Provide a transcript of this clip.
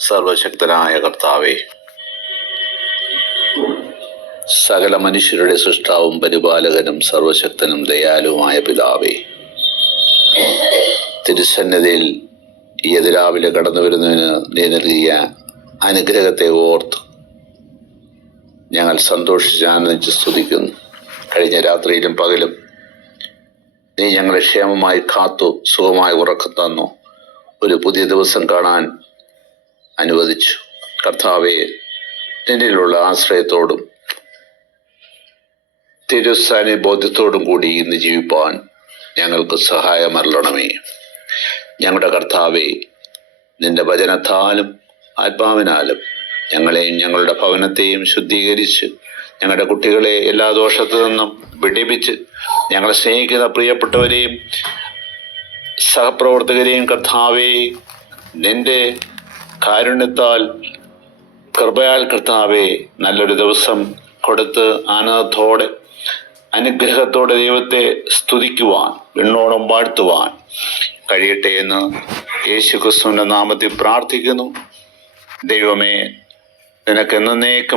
സർവശക്തനായ കർത്താവേ, സകല മനുഷ്യരുടെ സൃഷ്ടാവും പരിപാലകനും സർവശക്തനും ദയാലുവുമായ പിതാവേ, തിരുസന്നിധിയിൽ ഈ അതിരാവിലെ കടന്നു വരുന്നതിന് നീ നൽകിയ അനുഗ്രഹത്തെ ഓർത്ത് ഞങ്ങൾ സന്തോഷിച്ച് ആനന്ദിച്ച് സ്തുതിക്കുന്നു. കഴിഞ്ഞ രാത്രിയിലും പകലും നീ ഞങ്ങളെ ക്ഷേമമായി കാത്തു സുഖമായി ഉറക്കം തന്നു. ഒരു പുതിയ ദിവസം കാണാൻ അനുവദിച്ചു. കർത്താവെ, നിന്നിലുള്ള ആശ്രയത്തോടും തിരുസാന്നിധ്യത്തോടും കൂടി ഇന്ന് ജീവിപ്പാൻ ഞങ്ങൾക്ക് സഹായമരുളണമേ. ഞങ്ങളുടെ കർത്താവെ, നിന്റെ വചനത്താലും ആത്മാവിനാലും ഞങ്ങളെയും ഞങ്ങളുടെ ഭവനത്തെയും ശുദ്ധീകരിച്ച് ഞങ്ങളുടെ കുട്ടികളെ എല്ലാ ദോഷത്തു നിന്നും വിടിപ്പിച്ച് ഞങ്ങളെ സ്നേഹിക്കുന്ന പ്രിയപ്പെട്ടവരെയും സഹപ്രവർത്തകരെയും കർത്താവെ, നിന്റെ കാരുണ്യത്താൽ കൃപയാൽ കർത്താവെ, നല്ലൊരു ദിവസം കൊടുത്ത് ആനന്ദത്തോടെ അനുഗ്രഹത്തോടെ ദൈവത്തെ സ്തുതിക്കുവാൻ വിണ്ണോളം വാഴ്ത്തുവാൻ കഴിയട്ടെ എന്ന് യേശുക്രിസ്തുവിന്റെ നാമത്തിൽ പ്രാർത്ഥിക്കുന്നു. ദൈവമേ, നിനക്ക് എന്നേക്കും